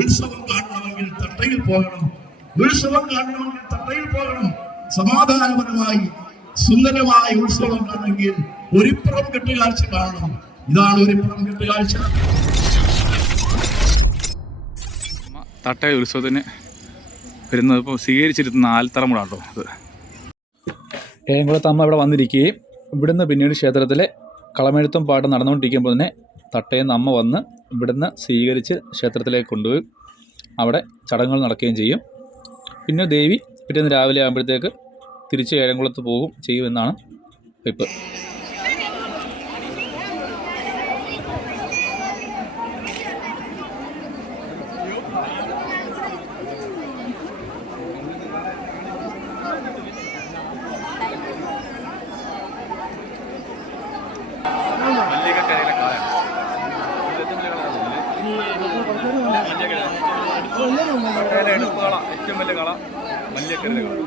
ഉത്സവം കാണണമെങ്കിൽ തട്ടയിൽ പോകണം. ഉത്സവം കാണണമെങ്കിൽ തട്ടയിൽ പോകണം. സമാധാനപരമായി സുന്ദരമായ ഉത്സവം കാണണമെങ്കിൽ ഒരിപ്പുറം കെട്ടുകാഴ്ച കാണണം. ഇതാണ് ഒരിപ്പുറം കെട്ടുകാഴ്ച. തട്ടയ ഉത്സവത്തിന് വരുന്നത് ഇപ്പോൾ സ്വീകരിച്ചിരുന്ന ആൽത്തറമുടാട്ടോ. അത് ഏഴംകുളത്ത് അമ്മ ഇവിടെ വന്നിരിക്കുകയും ഇവിടുന്ന് പിന്നീട് ക്ഷേത്രത്തിലെ കളമെഴുത്തും പാട്ടും നടന്നുകൊണ്ടിരിക്കുമ്പോൾ തന്നെ തട്ടയിൽ നിന്ന് അമ്മ വന്ന് ഇവിടുന്ന് സ്വീകരിച്ച് ക്ഷേത്രത്തിലേക്ക് കൊണ്ടുപോയി അവിടെ ചടങ്ങുകൾ നടക്കുകയും ചെയ്യും. പിന്നെ ദേവി പിറ്റേന്ന് രാവിലെ ആകുമ്പോഴത്തേക്ക് തിരിച്ച് ഏഴംകുളത്ത് പോകും ചെയ്യുമെന്നാണ് വെപ്പ്. എടുപ്പുകള ഏറ്റവും വലിയ കള മല്യക്കരയിലെ കള.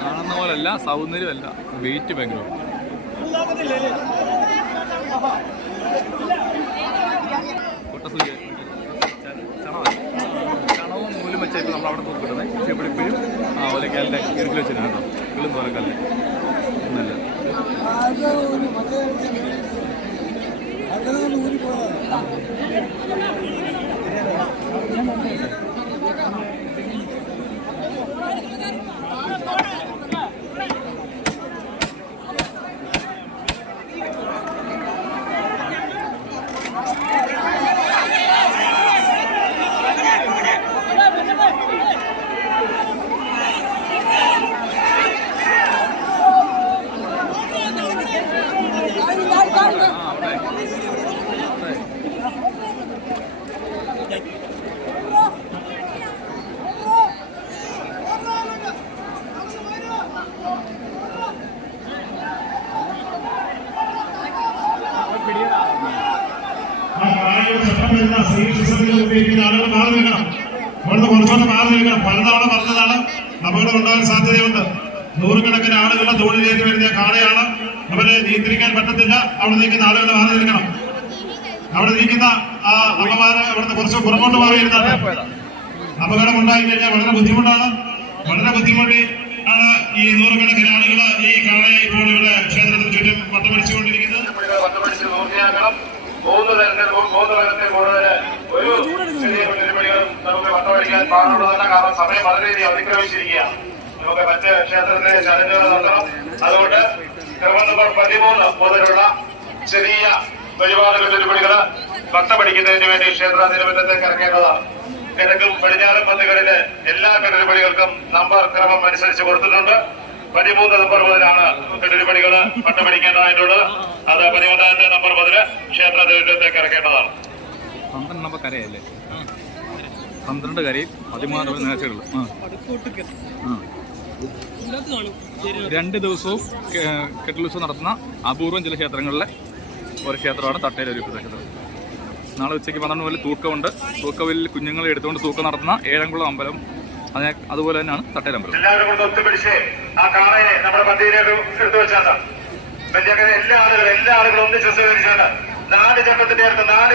കാണുന്ന പോലല്ല, സൗന്ദര്യമല്ല, വെയിറ്റ് ഭയങ്കര. ചണവും നൂലും വെച്ചാൽ നമ്മൾ അവിടെ നോക്കിയിടുന്നത്. പക്ഷെ ഇവിടെ ഇപ്പോഴും ആ ഓലക്കല്ലിൻ്റെ ഇറുക്കിൽ വെച്ചിട്ടാണ് കേട്ടോ. ഇളും ഓലക്കല്ല് ഒന്നല്ല. ആളുകൾ മാറി നിൽക്കണം. അവിടുന്ന് കുറച്ചൊന്ന് മാറി നിൽക്കണം. പലതവണ പറഞ്ഞതാണ്, അപകടം ഉണ്ടാകാൻ സാധ്യതയുണ്ട്. നൂറുകണക്കിന് ആളുകളുടെ തോളിലേക്ക് വരുന്ന കാളയാണ്. അവരെ നിയന്ത്രിക്കാൻ പറ്റത്തില്ല. അവിടെ നിൽക്കുന്ന ആളുകൾ മാറി നിൽക്കണം. അവിടെ നിൽക്കുന്ന ആ അമ്മമാര് അവിടുന്ന് കുറച്ച് പുറകോട്ട് മാറി ഇരുന്നാണ്. അപകടം ഉണ്ടായി കഴിഞ്ഞാൽ വളരെ ബുദ്ധിമുട്ടാണ്. വളരെ ബുദ്ധിമുട്ടി ആണ് ഈ നൂറുകണക്കിന് ആളുകൾ ഈ കാളയെ ഇപ്പോൾ ഇവിടെ ക്ഷേത്രത്തിന് ചുറ്റും വട്ടമടിച്ചുകൊണ്ടിരിക്കുന്നത്. മൂന്ന് തരത്തിൽ കൂടുതൽ ഒരു ചെറിയ തിരുപ്പണികളും നമുക്ക് വട്ടമടിക്കാൻ പാടുള്ളതല്ല. കാരണം സമയം വളരെയധികം അതിക്രമിച്ചിരിക്കുകയാണ്. നമുക്ക് മറ്റ് ക്ഷേത്രത്തിലെ ചടങ്ങുകൾ നടത്തണം. അതുകൊണ്ട് ക്രമം നമ്പർ 13 മുതലുള്ള ചെറിയ വഴിപാടുകൾ തിരുപ്പണികൾ വട്ടമടിക്കുന്നതിന് വേണ്ടി ക്ഷേത്ര തിരുവനന്തപുരത്തേക്ക് ഇറക്കേണ്ടതാണ്. കിഴക്കും പടിഞ്ഞാറും പന്തുകളിലെ എല്ലാ കെട്ടിടപ്പണികൾക്കും നമ്പർ ക്രമം അനുസരിച്ച് കൊടുത്തിട്ടുണ്ട്. 13 നമ്പർ മുതലാണ് കെട്ടിടപ്പണികൾ വട്ടമടിക്കേണ്ടതായിട്ടുള്ളത്. അത് 13 നമ്പർ മുതൽ ക്ഷേത്ര തിരുവനന്തപുരത്തേക്ക് ഇറക്കേണ്ടതാണ്. 12 നമ്പർ കരയല്ലേ? 12 കരയിൽ 13 നേർച്ചകൾ. 2 ദിവസവും കെട്ടിലുത്സവം നടത്തുന്ന അപൂർവം ചില ക്ഷേത്രങ്ങളിലെ ഒരു ക്ഷേത്രമാണ് തട്ടയിലെ ഒരു ക്ഷേത്രം. നാളെ ഉച്ചയ്ക്ക് 12 മുതൽ തൂക്കമുണ്ട്. തൂക്കവിൽ കുഞ്ഞുങ്ങളെ എടുത്തുകൊണ്ട് തൂക്കം നടത്തുന്ന ഏഴംകുളം അമ്പലം അതുപോലെ തന്നെയാണ് തട്ടയിൽ അമ്പലം. എല്ലാവരും കൊണ്ട് ഒത്തുപിടിച്ച് ആ കാളയെ നമ്മുടെ പന്തിയിലേക്ക് എടുത്തു വെച്ചാണ് എല്ലാ ആളുകളും ഒന്നിച്ച് സ്വീകരിച്ചാണ്. 4 ചട്ടത്തിന്റെ അടുത്ത് 4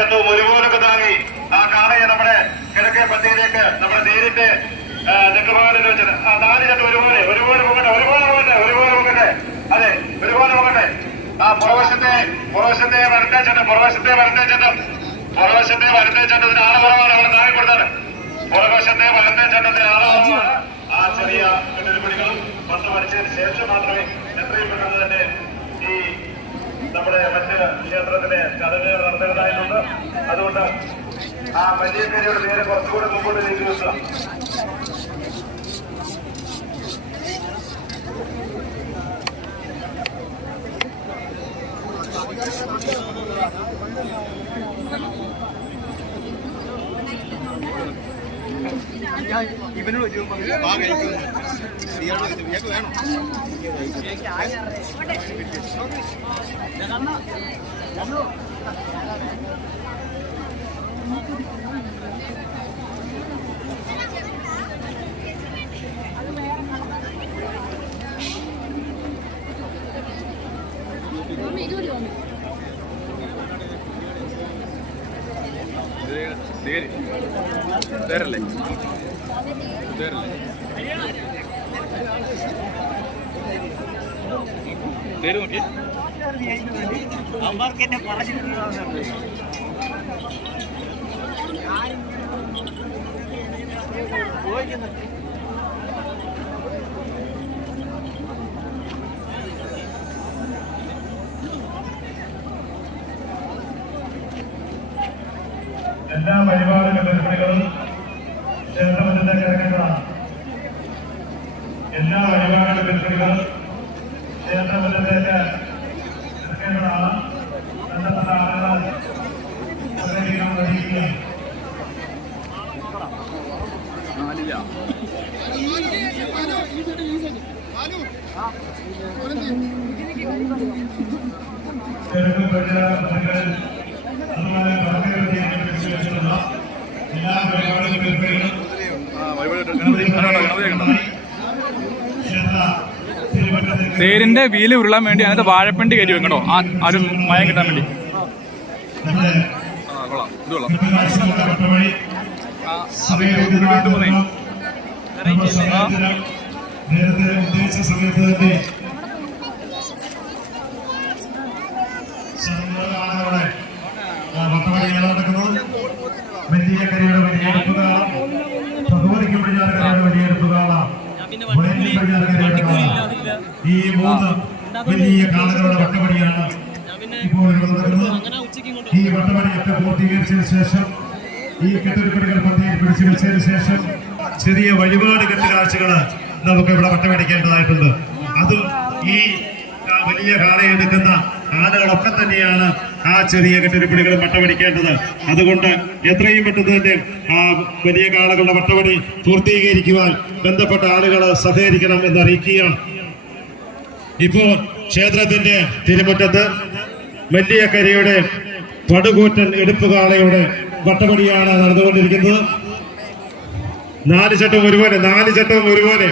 ചട്ടവും ഒരുപോലൊക്കെ താങ്ങി ആ കാളയെ നമ്മുടെ കിഴക്കേ പന്തിയിലേക്ക് നമ്മുടെ നേരിട്ട് തെക്കുഭാഗത്ത് വെച്ചത്. ആ 4 ചട്ടം ഒരുപോലെ പോകട്ടെ. അതെ, പുറവശത്തെ വരണ്ടേ ചട്ടം, പുറവശത്തെ വരണ്ടേ ചട്ടം, പുറവശത്തെ വരണ്ടേ ചട്ടത്തിന് ആള് കുറവാണ്. അവിടെ താഴെ കൊടുത്താണ്. പുറവശത്തെ വരണ്ടേ ചട്ടത്തിന് ആള് കുറവാണ്. ആ ചെറിയ കെട്ടിടപ്പണികളും പത്ത് പഠിച്ചതിന് ശേഷം മാത്രമേ എത്രയും പെട്ടെന്ന് തന്നെ ഈ നമ്മുടെ മറ്റ് ക്ഷേത്രത്തിലെ ചടങ്ങുകൾ നടത്തേണ്ടതായിട്ടുണ്ട്. അതുകൊണ്ട് ആ വലിയ പേരുടെ പേര് കുറച്ചുകൂടെ മുമ്പോട്ട് നീക്കി വെക്കുക. ഇവനോട് വേറല്ലേ പേര് നോക്കി അവർക്ക് എന്നെ പറഞ്ഞിട്ടുണ്ട്. എല്ലാ വഴിപാട് കെട്ടിടപ്പണികളും ക്ഷേത്രത്തിലേക്ക് ഇറങ്ങേണ്ടതാണ്. എല്ലാ വഴിപാട് കെട്ടിടപ്പണികളും ക്ഷേത്രത്തിലേക്ക് ഇറങ്ങേണ്ടതാണ്. ബന്ധപ്പെട്ട ആളുകൾ സഹകരിക്കാൻ കഴിയുകയാണ്. തെരുവ് പരിചാര പദ്ധതികളിൽ അതുപോലെ എല്ലാ പരിപാടികളും തേരിന്റെ വീല് ഉരുളാൻ വേണ്ടി അതിനകത്ത് വാഴപ്പിണ്ടി കയറ്റി വെക്കണോ ആ ഒരു മയം കിട്ടാൻ വേണ്ടി. കൊള്ളാം, ഇത് കൊള്ളാം. നേരത്തെ ഉദ്ദേശിച്ച സമയത്ത് തന്നെ വട്ടവഴിയാണ് നടക്കുന്നത്. വലിയ കരിയുടെ വലിയെടുപ്പുകാള, ഭഗവതിക്ക് പടിഞ്ഞാറ് കരിയുടെ വലിയെടുപ്പുകാള, വയലിൽ പടിഞ്ഞാറ് കരിയുടെ കാള, ഈ മൂന്ന് വലിയ കാളകളുടെ വട്ടവടിയാണ് ഇപ്പോൾ ഇവിടെ നടക്കുന്നത്. ഈ വട്ടവടിയൊക്കെ പൂർത്തീകരിച്ചതിന് ശേഷം ഈ കെട്ടിടപ്പണികൾ പദ്ധതിയിൽ പിടിച്ചു വെച്ചതിന് ശേഷം ചെറിയ വഴിപാട് കെട്ടുകാഴ്ചകൾ നമുക്ക് ഇവിടെ വട്ടമടിക്കേണ്ടതായിട്ടുണ്ട്. അതും ഈ വലിയ കാളയെടുക്കുന്ന ആളുകളൊക്കെ തന്നെയാണ് ആ ചെറിയ കെട്ടിടപ്പണികൾ വട്ടമടിക്കേണ്ടത്. അതുകൊണ്ട് എത്രയും പെട്ടെന്ന് തന്നെ ആ വലിയ കാളകളുടെ വട്ടമടി പൂർത്തീകരിക്കുവാൻ ബന്ധപ്പെട്ട ആളുകൾ സഹകരിക്കണം എന്നറിയിക്കുകയാണ്. ഇപ്പോൾ ക്ഷേത്രത്തിന്റെ തിരുമുറ്റത്ത് വലിയ കരിയുടെ പടുകൂറ്റൻ എടുപ്പുകാളയുടെ വട്ടമടിയാണ് നടന്നുകൊണ്ടിരിക്കുന്നത്. നാല് ചട്ടവും ഒരുപോലെ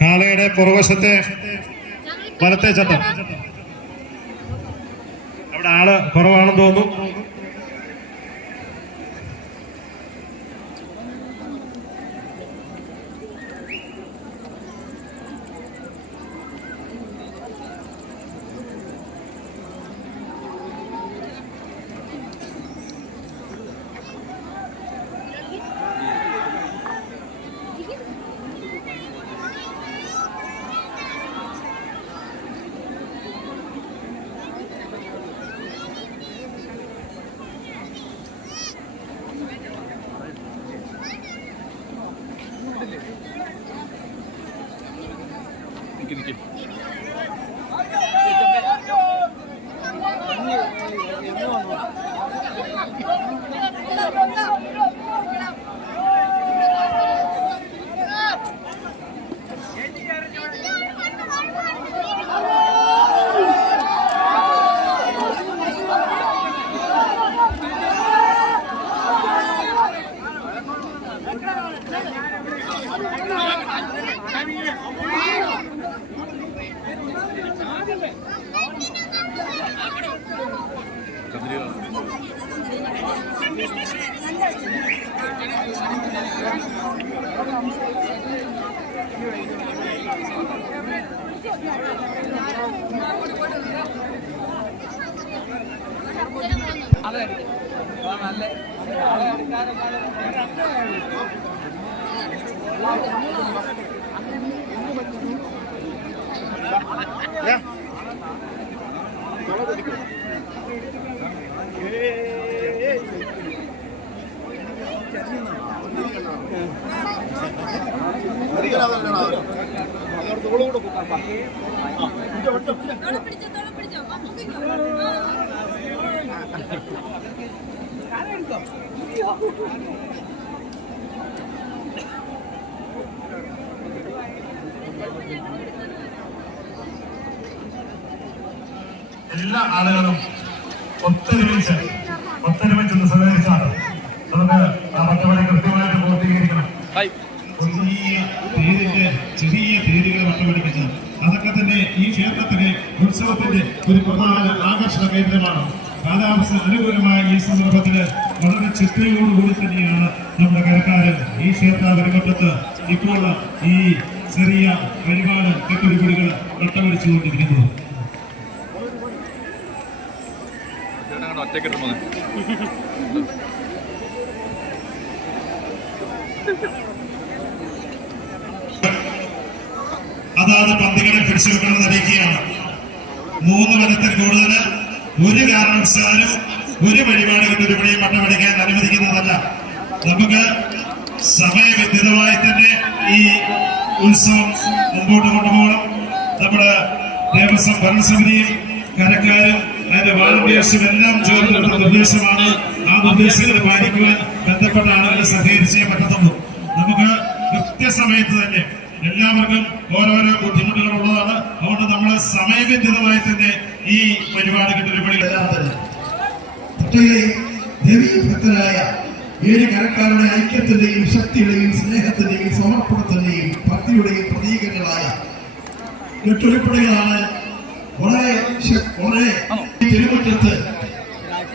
കാളയുടെ പുറവശത്തെ വലത്തെ ചട്ടം. അവിടെ ആള് കുറവാണെന്ന് തോന്നുന്നു. എല്ലാ ആളുകളും ഒത്തൊരുമിച്ച് സഹകരിച്ചാണ് നമുക്ക് ആ പട്ടവടി കൃത്യമായിട്ട് പൂർത്തീകരിക്കണം. ചെറിയ തേരുകൾ വട്ടമടിപ്പിച്ച് അതൊക്കെ തന്നെ ഈ ക്ഷേത്രത്തിലെ ഉത്സവത്തിന്റെ ഒരു പ്രധാന ആകർഷണ കേന്ദ്രമാണ്. കാലാവസ്ഥ അനുകൂലമായ ഈ സന്ദർഭത്തില് വളരെ ചിട്ടയോടുകൂടി തന്നെയാണ് നമ്മുടെ കരക്കാരൻ ഈ ക്ഷേത്ര വരകട്ടത്ത് ഇപ്പോൾ ഈ ചെറിയ വഴിപാട് കെട്ടുരുപിടികൾ വട്ടമടിച്ചുകൊണ്ടിരിക്കുന്നത്. അതാത് പന്തികളെ പിടിച്ചെടുക്കുന്നത് അറിയിക്കുകയാണ്. 3 വനത്തിൽ കൂടുതൽ ഒരു കാരണവശാലും ഒരു വഴിപാട് കെട്ടുരുപിടിയും വട്ടമടിക്കാൻ അനുവദിക്കുന്നതല്ല. നമുക്ക് സമയബന്ധിതമായി തന്നെ ഈ ഉത്സവം മുമ്പോട്ട് കൊണ്ടുപോകണം. നമ്മുടെ ദേവസ്വം ഭരണസമിതിയും കരക്കാരും അതിന്റെ വാളണ്ടിയേഴ്സും എല്ലാം ചേർന്നുള്ള നിർദ്ദേശമാണ്. ആ നിർദ്ദേശങ്ങൾ പാലിക്കുവാൻ ബന്ധപ്പെട്ട ആളുകളെ സഹകരിച്ചേ പറ്റത്തുള്ളൂ. നമുക്ക് കൃത്യസമയത്ത് തന്നെ എല്ലാവർക്കും ഓരോരോ ബുദ്ധിമുട്ടുകൾ ഉള്ളതാണ്. അതുകൊണ്ട് നമ്മൾ സമയബന്ധിതമായി തന്നെ ഈ പരിപാടി ദേവീഭക്തരായ 7 കരക്കാരുടെ ഐക്യത്തിന്റെയും ശക്തിയുടെയും സ്നേഹത്തിന്റെയും സമർപ്പണത്തിന്റെയും ഭക്തിയുടെയും പ്രതീകങ്ങളായ കെട്ടുരുപ്പടികളാണ്. വളരെ തിരുമുറ്റത്ത്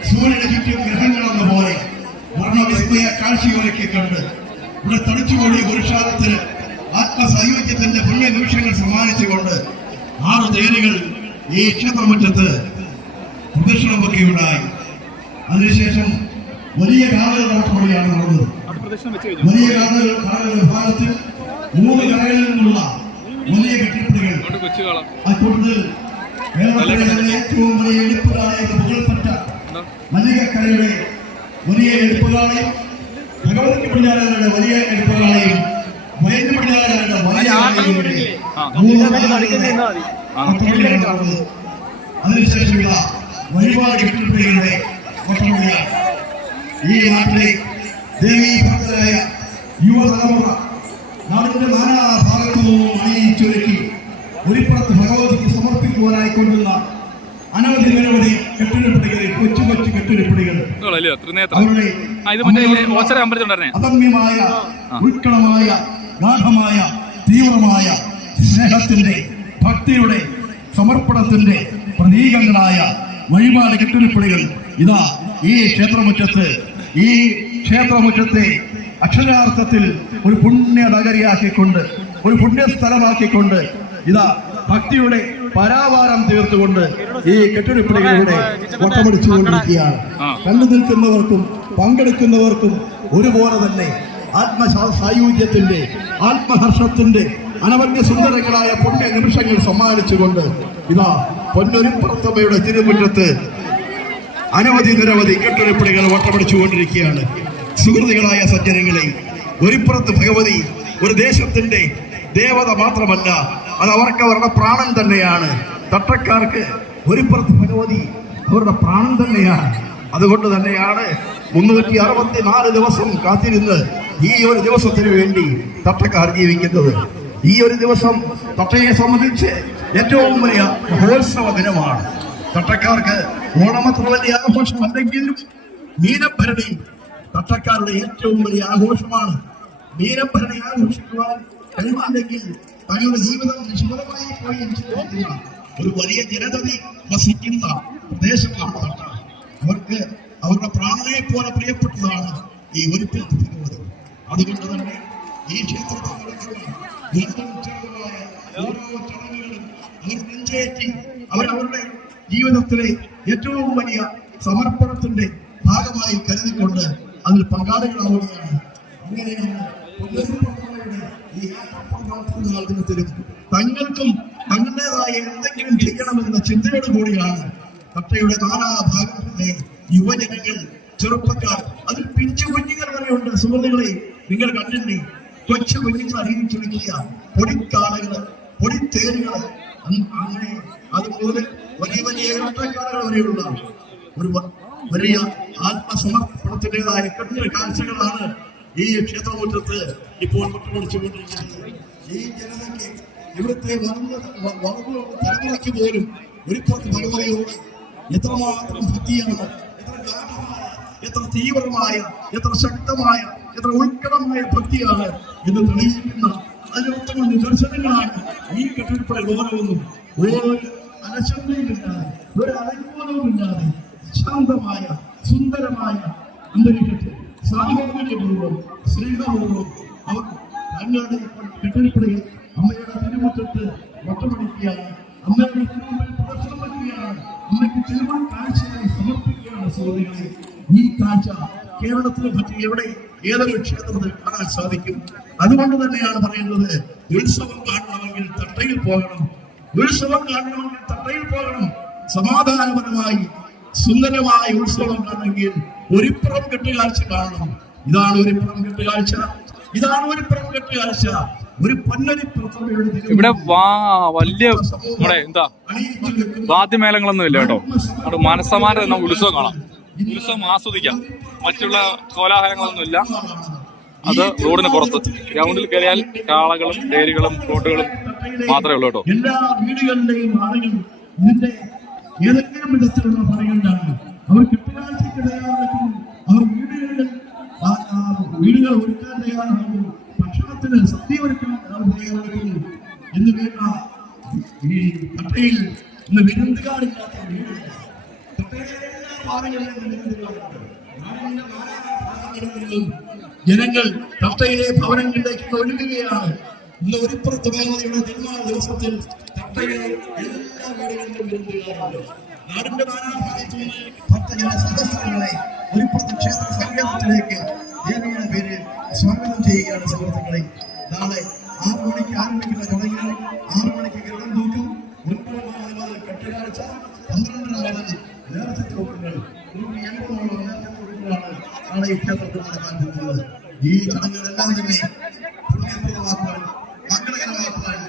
സൂര്യന് ചുറ്റും ഗ്രഹങ്ങളെന്ന പോലെ വർണ്ണവിസ്മയ കാഴ്ചയൊരുക്കി കണ്ട് ഇവിടെ തടിച്ചുകൂടിയ പുരുഷാരത്തിന് ആത്മസൈവ്യത്തിന്റെ പുണ്യ നിമിഷങ്ങൾ സമ്മാനിച്ചുകൊണ്ട് 6 തേരുകൾ ഈ ക്ഷേത്രമുറ്റത്ത് പ്രദക്ഷിണം വെക്കുകയുണ്ടായി. അതിനുശേഷം വലിയ കാതൽ നടപടിയാണ് നടന്നത്. വലിയ കാതൽ വിഭാഗത്തിൽ 3 കരകളിൽ നിന്നുള്ള വലിയ കെട്ടിടപ്പടികൾ അക്കൂട്ടത്തിൽ കേരളത്തിലെ ഏറ്റവും വലിയ എടുപ്പുകാളയും പുകൾപ്പെട്ട മല്ലികക്കരയുടെ വലിയ എടുപ്പുകാളയും ഭഗവതി പിടിയാറുകളുടെ വലിയ എടുപ്പുകാളയും വയനാട് പിടിയാറുകളുടെ വലിയ അതിനുശേഷമുള്ള വഴിപാട് കെട്ടിടപ്പടികളുടെ വട്ടമുടിയാണ്. ഈ നാട്ടിലെ ദേവീഭക്തരായ യുവതലമുറ നാടിന്റെ നാനാഭാഗത്തും അണിയിച്ചൊരുക്കി ഒരിപ്പുറത്ത് ഭഗവതിക്ക് സമർപ്പിക്കുവാനായി കൊണ്ടുള്ള അനവധി നിരവധി കെട്ടിടപ്പടികളിൽ കൊച്ചു കെട്ടിടപ്പടികൾ അവരുടെ അദമ്യമായ ഉത്കടമായ ഗാഠമായ തീവ്രമായ സ്നേഹത്തിന്റെ ഭക്തിയുടെ സമർപ്പണത്തിന്റെ പ്രതീകങ്ങളായ വഴിപാട് കെട്ടിടപ്പടികൾ ഇതാ ഈ ക്ഷേത്രമുറ്റത്തെ അക്ഷരാർത്ഥത്തിൽ ഒരു പുണ്യ നഗരിയാക്കിക്കൊണ്ട് ഒരു പുണ്യസ്ഥലമാക്കിക്കൊണ്ട് ഇതാ ഭക്തിയുടെ പരാവാരം തീർത്തുകൊണ്ട് ഈ കെട്ടിടപ്പടികളിലൂടെ വട്ടമടിച്ചുകൊണ്ടിരിക്കുകയാണ്. കണ്ടു നിൽക്കുന്നവർക്കും പങ്കെടുക്കുന്നവർക്കും ഒരുപോലെ തന്നെ ആത്മസായുജ്യത്തിന്റെ ആത്മഹർഷത്തിന്റെ അനവന്യ സുന്ദരങ്ങളായ പുണ്യ നിമിഷങ്ങൾ സമ്മാനിച്ചുകൊണ്ട് ഇതാ പൊന്നൊരിപ്പുറത്തമ്മയുടെ തിരുമുറ്റത്ത് നിരവധി കെട്ടിടപ്പടികൾ വട്ടമടിച്ചുകൊണ്ടിരിക്കുകയാണ്. സുഹൃത്തുക്കളായ സജ്ജനങ്ങളെ, ഒരിപ്പുറത്ത് ഭഗവതി ഒരു ദേശത്തിന്റെ ദേവത മാത്രമല്ല, അത് അവരുടെ പ്രാണൻ തന്നെയാണ്. തട്ടക്കാർക്ക് ഒരിപ്പുറത്ത് ഭഗവതി അവരുടെ പ്രാണൻ തന്നെയാണ്. അതുകൊണ്ട് തന്നെയാണ് 364 ദിവസം കാത്തിരുന്ന് ഈ ഒരു ദിവസത്തിന് വേണ്ടി തട്ടക്കാർ ജീവിക്കുന്നത്. ഈ ഒരു ദിവസം തട്ടയെ സംബന്ധിച്ച് ഏറ്റവും വലിയ മഹോത്സവ ദിനമാണ്. തട്ടക്കാർക്ക് ഓണമത്ര വലിയ ആഘോഷമല്ലെങ്കിലും മീനഭരണി തട്ടക്കാരുടെ ഏറ്റവും വലിയ ആഘോഷമാണ്. മീനഭരണി ആഘോഷിക്കുവാൻ കഴിവില്ലെങ്കിൽ തങ്ങളുടെ ജീവിതം നിഷ്ഫലമായി പോയി ഒരു വലിയ ജനതതി വസിക്കുന്ന പ്രദേശമാണ് തട്ട. അവർക്ക് അവരുടെ പ്രാണനെ പോലെ പ്രിയപ്പെട്ടതാണ് ഈ ഒരിപ്പുറത്ത് ഭഗവതി. അതുകൊണ്ട് തന്നെ ഈ ക്ഷേത്രത്തിൽ നടക്കുന്ന ഓരോ ചടങ്ങുകളും അവർ നെഞ്ചേറ്റി അവരവരുടെ ജീവിതത്തിലെ ഏറ്റവും വലിയ സമർപ്പണത്തിന്റെ ഭാഗമായി കരുതിക്കൊണ്ട് അതിൽ പങ്കാളികളാവുകയാണ്. അങ്ങനെയാണ് ഈ നാൾ ദിനത്തിലും തങ്ങൾക്കും തങ്ങളുടേതായ എന്തെങ്കിലും ചെയ്യണമെന്ന ചിന്തയോട് കൂടിയാണ് തട്ടയുടെ നാനാഭാഗങ്ങളിലെ യുവജനങ്ങൾ, ചെറുപ്പക്കാർ, അതിൽ പിഞ്ചു കുഞ്ഞുങ്ങൾ വരെയുണ്ട്. സുഹൃത്തുക്കളെ, നിങ്ങൾ കണ്ടില്ലേ, കൊച്ചു കുഞ്ഞുങ്ങൾ അറിയിച്ചു വിളിക്കുക, പൊടിക്കാളകള്, പൊടിത്തേരുകള്, അങ്ങനെ അതുപോലെ വലിയ വലിയ ഇരട്ടക്കാളുകൾ വരെയുള്ള ഒരു വലിയ ആത്മസമർപ്പണത്തിൻ്റെതായ കെട്ടിട കാഴ്ചകളാണ് ഈ ക്ഷേത്രമുറ്റത്ത് ഇപ്പോൾ മുട്ടുപൊടിച്ചുകൊണ്ടിരിക്കുന്നത്. ഈ ജനതയ്ക്ക് ഇവിടുത്തെ തലമുറയ്ക്ക് പോലും ഒരു പുറത്ത് ഭഗവതിയോട് എത്രമാത്രം ഭക്തിയാണ്, എത്ര ഗാഠമായ, എത്ര തീവ്രമായ, എത്ര ശക്തമായ, എത്ര ഉത്കടമായ ഭക്തിയാണ് എന്ന് തെളിയിക്കുന്ന അതിനുത്തമ നിദർശനങ്ങളാണ് ഈ കെട്ടിടപ്പുഴ ഓരോന്നും. ഒരു അലശങ്കയില്ലാതെ, ഒരു അലങ്കോലവുമില്ലാതെ ശാന്തമായ സുന്ദരമായ അന്തരീക്ഷത്തിൽ സാഹോദര്യപൂർവ്വം സ്നേഹപൂർവ്വം അവർ തങ്ങളുടെ കെട്ടിടപ്പുഴയിൽ അമ്മയുടെ തിരുമുറ്റത്ത് വട്ടമടിക്കുകയാണ്, അമ്മയുടെ തിരുമുമ്പിൽ പ്രദർശനം വയ്ക്കുകയാണ്, അമ്മയ്ക്ക് ചെറുപാൻ കാഴ്ചയായി സമർപ്പിക്കുകയാണ്. സുഹൃത്തുക്കളെ, ഈ കാഴ്ച കേരളത്തിലെ മറ്റ് എവിടെ ഏതൊരു ക്ഷേത്രത്തിൽ കാണാൻ സാധിക്കും. അതുകൊണ്ട് തന്നെയാണ് പറയുന്നത്, ഉത്സവം കാണണമെങ്കിൽ തട്ടയിൽ പോകണം, ഉത്സവം കാണണമെങ്കിൽ തട്ടയിൽ പോകണം. സമാധാനപരമായി സുന്ദരമായ ഉത്സവം കാണണമെങ്കിൽ ഒരിപ്പുറം കെട്ടുകാഴ്ച കാണണം. ഇതാണ് ഒരിപ്പുറം കെട്ടുകാഴ്ച, ഇതാണ് ഒരിപ്പുറം കെട്ടുകാഴ്ച. ഒരു ഇവിടെ വലിയ നമ്മുടെ എന്താ വാദ്യമേളങ്ങളൊന്നും ഇല്ല കേട്ടോ. അവിടെ മനസ്സമാനം നമുക്ക് ഉത്സവം കാണാം, ഉത്സവം ആസ്വദിക്കാം. മറ്റുള്ള കോലാഹലങ്ങളൊന്നും ഇല്ല. അത് റോഡിന് പുറത്ത് ഗ്രൗണ്ടിൽ കയറിയാൽ കാളകളും തേരുകളും കോട്ടുകളും മാത്രമേ ഉള്ളൂ കേട്ടോ. എല്ലാ വീടുകളിലെയും ആളുകൾ ഇതിന്റെ ഏതെങ്കിലും വിധത്തിലുള്ള പറയുകയാണ്. അവർ കെട്ടുകാഴ്ചയ്ക്ക് തയ്യാറാക്കും, അവർ വീടുകൾ ഒരുക്കാൻ തയ്യാറാക്കും, ഭക്ഷണത്തിന് സദ്യ ഒരുക്കാൻ തയ്യാറാക്കും എന്ന് വേണ്ട. ഈ തട്ടയിൽ ഇന്ന് വിരുന്നുകാരില്ലാത്ത വീടുകൾ, തട്ടയിലെ എല്ലാ ഭാഗങ്ങളിലും വിരുന്നുകാരുണ്ട്. ജനങ്ങൾ തട്ടയിലെ ഭവനങ്ങളിലേക്ക് ഒഴുകുകയാണ്. ഇന്ന് ഒരുപ്പുറത്ത് ഭഗവതിയുടെ തിരുനാൾ ദിവസത്തിൽ തട്ടയിലെ എല്ലാ വീടുകളിലും വിരുന്നുകാരുണ്ട്. നാടിന്റെ നാനാഭാഗത്തു നിന്ന് ഭക്തജന സഹസ്രങ്ങളെ ഒരുപ്പുറത്ത് ക്ഷേത്ര സങ്കേതത്തിലേക്ക് ദേവിയുടെ പേരിൽ സ്വാഗതം ചെയ്യുകയാണ്. സുഹൃത്തുക്കളെ, നാളെ 6 മണിക്ക് ആരംഭിക്കുന്ന ചടങ്ങുകൾ 6 മണിക്ക് ഗരുഡൻ തൂക്കം, 9 മുതൽ കെട്ടുകാഴ്ച, 12 മുതൽ നേർച്ചത്തോക്കുകൾ, 180 നേർച്ചത്തോക്കുകളാണ് നാളെ ഈ ക്ഷേത്രത്തിൽ നടക്കാൻ പോകുന്നത്. ഈ ചടങ്ങുകളെല്ലാം തന്നെ പുണ്യപ്രദമാക്കുവാൻ, മംഗളകരമാക്കുവാൻ,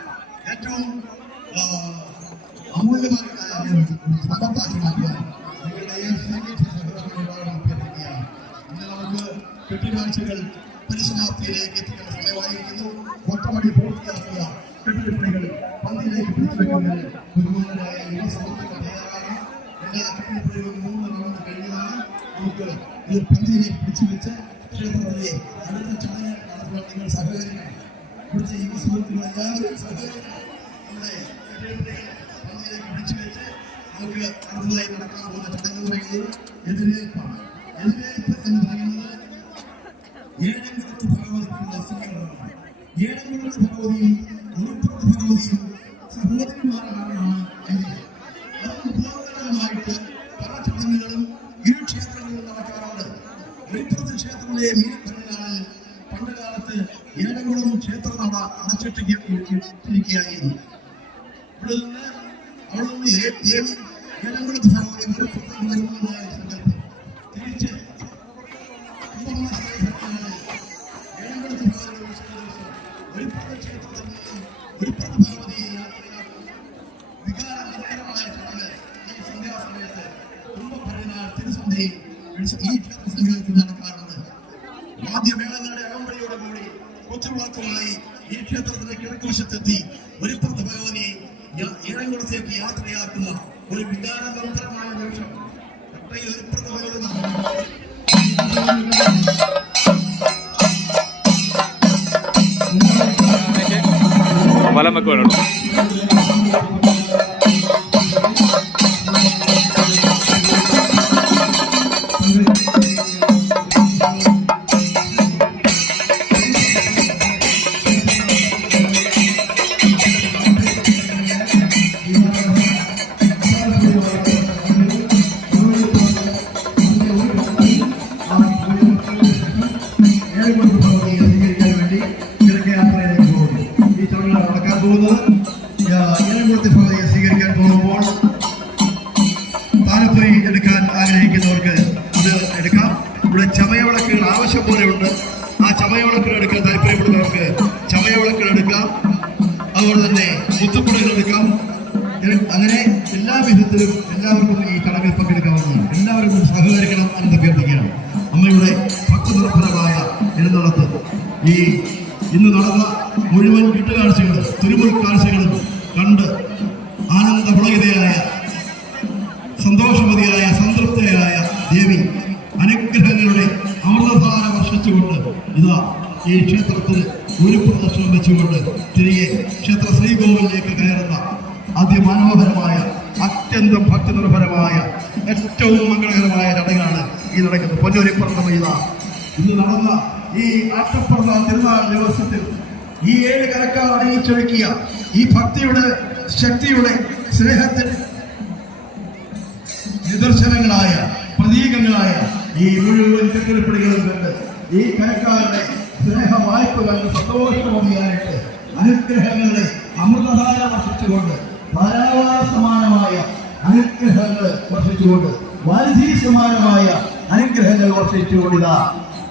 ഏറ്റവും അമൂല്യമായ സമ്പത്താക്കി മാറ്റുവാൻ നമുക്ക് കെട്ടുകാഴ്ചകൾ പരിസമാപ്തിയിലേക്ക് എത്തിക്കുന്ന സമയമായിരിക്കുന്നു. ഒറ്റമടി പൂർത്തിയാക്കുക, കെട്ടിടപ്പണികൾ പന്തിയിലേക്ക് പിടിച്ചുവെക്കുന്നതിന് ബഹുമാനരായ യുവസുഹൃത്തുക്കൾ തയ്യാറാകണം. എല്ലാ കെട്ടിടപ്പണികളും 3 റൗണ്ട് കഴിഞ്ഞതാണ്. നമുക്ക് ഈ പന്തിയിലേക്ക് പിടിച്ചുവെച്ച് ക്ഷേത്രത്തിലെ അടുത്ത ചടങ്ങ് നടത്തുവാൻ നിങ്ങൾ സഹകരിക്കണം. ഇവിടുത്തെ യുവസുഹൃത്തുക്കൾ എല്ലാവരും സഹകരിക്കണം. നമ്മുടെ കെട്ടിടപ്പണികൾ പന്തിയിലേക്ക് പിടിച്ചുവെച്ച് നമുക്ക് അടുത്തതായി നടക്കാൻ പോകുന്ന ചടങ്ങ് പറയുന്നത് എതിരേൽപ്പാണ്. എതിരേൽപ്പ് എന്ന് പറയുന്നത് ഏഴംകുളത്ത് ഭഗവതിക്കുള്ള സ്വീകരണമാണ്. ഏഴംകുളത്ത് ഭഗവതിയും ഉൾപ്പുറത്ത് ഭഗവതിയും സഹോദരിമാരാണ്. അതുപൂർവകരമായിട്ട് പല ചടങ്ങുകളും ഇരു ക്ഷേത്രങ്ങളിലും നടക്കാറുണ്ട്. ഉൾപ്പുറത്ത് ക്ഷേത്രത്തിലെ മീനപ്പനാളിൽ പണ്ട് കാലത്ത് ഏഴംകുളം ക്ഷേത്രനട അടച്ചിട്ടിരിക്കുകയായിരുന്നു. ഇവിടെ നിന്ന് അവിടെ നിന്ന് ദേവി ഏഴംകുളത്ത് ഭഗവതി ഉൾപ്പുറത്തേക്ക് വരുന്നതായ സങ്കല്പം തിരിച്ച് ഈ ക്ഷേത്ര സംഘത്തിൽ നടക്കാറുണ്ട്. വാദ്യമേളങ്ങളുടെ അകമ്പടിയോടുകൂടി കൊച്ചുവാക്കുമായി ഈ ക്ഷേത്രത്തിന്റെ കിഴക്കുവശത്തെത്തി ഒരിപ്പുറത്ത് ഭഗവതിയെ ഏഴംകുളത്തേക്ക് യാത്രയാക്കുന്ന ഒരു വികാരതന്ത്രമായ നിമിഷം. തട്ടയിൽ ഒരിപ്പുറത്ത് ഭഗവതി വലം വെക്കുവാണ്. പോകുന്നത്. ഇലംകുളത്തെ ഭഗവതിയെ സ്വീകരിക്കാൻ പോകുമ്പോൾ താലപ്പൊലി എടുക്കാൻ ആഗ്രഹിക്കുന്നവർക്ക് അത് എടുക്കാം. ഇവിടെ ചമയവിളക്കുകൾ ആവശ്യം പോലെയുണ്ട്. ആ ചമയവിളക്കുകൾ എടുക്കാൻ താല്പര്യപ്പെടുന്നവർക്ക് ചമയവിളക്കുകൾ എടുക്കാം. അതുപോലെ തന്നെ മുത്തുക്കുടകൾ എടുക്കാം. അങ്ങനെ എല്ലാ വിധത്തിലും എല്ലാവർക്കും ഈ ചടങ്ങിൽ പങ്കെടുക്കാവുന്നതാണ്. എല്ലാവരും സഹകരിക്കണം എന്ന് അഭ്യർത്ഥിക്കുകയാണ്. അമ്മയുടെ ഭക്തനിർഭരമായ എഴുന്നള്ളത്ത് ഈ ഇന്ന് നടന്ന മുഴുവൻ കെട്ടുകാഴ്ചകളും തിരുമുൽ കാഴ്ചകളും കണ്ട് ആനന്ദപുളകിതയായ സന്തോഷവതിയായ സംതൃപ്തയായ ദേവി അനുഗ്രഹങ്ങളുടെ അമൃതധാര വർഷിച്ചുകൊണ്ട് ഇതാ ഈ ക്ഷേത്രത്തിൽ ഒരു പ്രദർശനം വെച്ചുകൊണ്ട് തിരികെ ക്ഷേത്ര ശ്രീകോവിലേക്ക് കയറുന്ന അതിമനോഹരമായ അത്യന്തം ഭക്തിനിർഭരമായ ഏറ്റവും മംഗളകരമായ ചടങ്ങാണ് ഈ നടക്കുന്നത്. പൊന്നൂരിപ്പുറത്ത് ഇന്ന് നടന്ന ഈ ആട്ടപ്പുറന്ന തിരുനാൾ ദിവസത്തിൽ ഈ 7 കരക്കാർ അണിയിച്ചൊരുക്കിയ ഈ ഭക്തിയുടെ ശക്തിയുടെ സ്നേഹത്തിൽ നിദർശനങ്ങളായ പ്രതീകങ്ങളായ ഈ മുഴുവൻ ചെറുപ്പടികളും കണ്ട് ഈ കരക്കാരുടെ സ്നേഹ വായ്പ കണ്ട് സന്തോഷമതിയായിട്ട് അനുഗ്രഹങ്ങളെ അമൃതധാര വർഷിച്ചുകൊണ്ട് ധാരാള സമാനമായ അനുഗ്രഹങ്ങൾ വർഷിച്ചുകൊണ്ട് വാരിധി സമാനമായ അനുഗ്രഹങ്ങൾ വർഷിച്ചുകൊണ്ടിതാ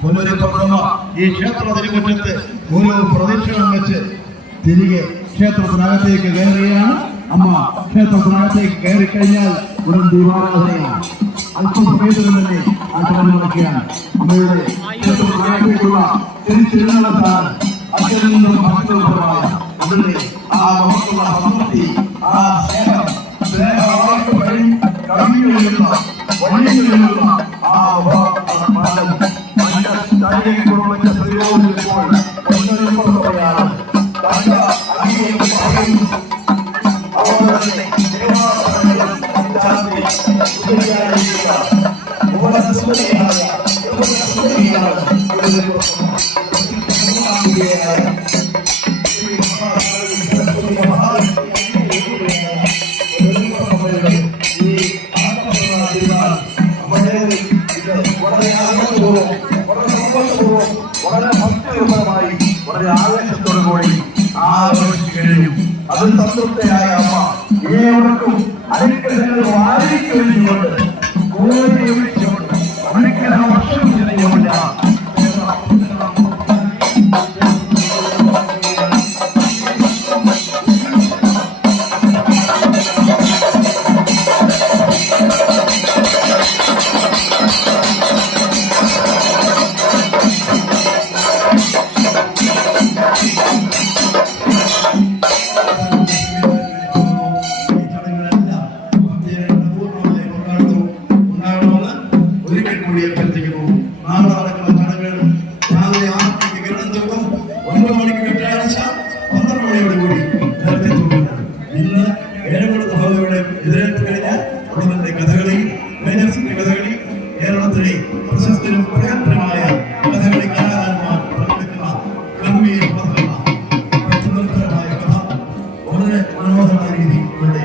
പൊന്നൂരിപ്പുറമ്മ ഈ ക്ഷേത്ര തിരുമുറ്റത്ത് ഓരോ പ്രദക്ഷിണം വെച്ച് തിരികെ ക്ഷേത്രത്തിനകത്തേക്ക് കയറുകയാണ്. അമ്മ ക്ഷേത്രത്തിനകത്തേക്ക് കയറി കഴിഞ്ഞാൽ ഉടൻ ദീപാരാധനയാണ്. അല്പസമയത്തിൽ തന്നെ ആ ചടങ്ങ് നടക്കുകയാണ്. അമ്മയുടെ ക്ഷേത്രത്തിനകത്തേക്കുള്ള തിരിച്ചെഴുന്നള്ളത്താണ് അത്യന്തം ഭക്തമായ അതിന്റെ ആ നമുക്കുള്ള സമൃദ്ധി, ആ സ്നേഹം, സ്നേഹവാക്ക് വഴി കവികളിലുള്ള വഴികളിലുള്ള ആ മണ്ഡലം ശ്രീകോവിലിപ്പോൾ പൊന്നൂരിപ്പുറത്താണ്. വളരെ ഭക്തിപരമായി വളരെ ആവേശത്തോടു കൂടി ആഘോഷിച്ചു കഴിഞ്ഞു. അതിൽ സംതൃപ്തയായ അമ്മ ഏവർക്കും അനുഗ്രഹങ്ങൾ വാരിക്കഴിഞ്ഞുകൊണ്ട് അനുഗ്രഹ വർഷം ചെയ്തുകൊണ്ട് കേരളത്തിലെ പ്രശസ്തരും പ്രഗത്ഭരുമായ കഥകളി കലാകാരന്മാർ പങ്കെടുക്കുന്ന ഗംഭീര വളരെ മനോഹരമായ രീതിയിൽ ഇവിടെ